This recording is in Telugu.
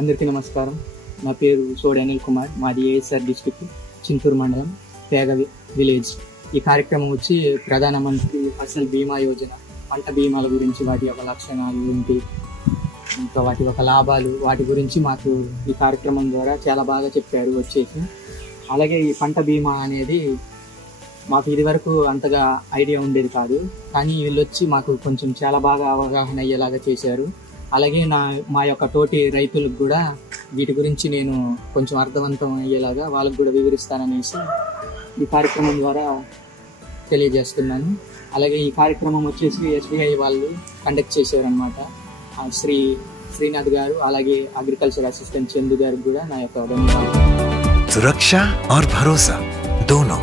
అందరికీ నమస్కారం. నా పేరు సోడి అనిల్ కుమార్. మాది ఏఎస్ఆర్ డిస్ట్రిక్ట్ చింతూరు మండలం పేగ విలేజ్. ఈ కార్యక్రమం వచ్చి ప్రధానమంత్రి ఫసల్ బీమా యోజన, పంట బీమాల గురించి, వాటి యొక్క లక్షణాలు ఏంటి, ఇంకా వాటి యొక్క లాభాలు, వాటి గురించి మాకు ఈ కార్యక్రమం ద్వారా చాలా బాగా చెప్పారు వచ్చేసి. అలాగే ఈ పంట బీమా అనేది మాకు ఇది వరకు అంతగా ఐడియా ఉండేది కాదు, కానీ వీళ్ళు వచ్చి మాకు కొంచెం చాలా బాగా అవగాహన అయ్యేలాగా చేశారు. అలాగే మా యొక్క తోటి రైతులకు కూడా వీటి గురించి నేను కొంచెం అర్థవంతం అయ్యేలాగా వాళ్ళకు కూడా వివరిస్తాననేసి ఈ కార్యక్రమం ద్వారా తెలియజేస్తున్నాను. అలాగే ఈ కార్యక్రమం వచ్చేసి SBI వాళ్ళు కండక్ట్ చేశారనమాట. శ్రీనాథ్ గారు, అలాగే అగ్రికల్చర్ అసిస్టెంట్ చందు గారికి కూడా నా యొక్క ధన్యవాదాలు. सुरक्षा और भरोसा दोनों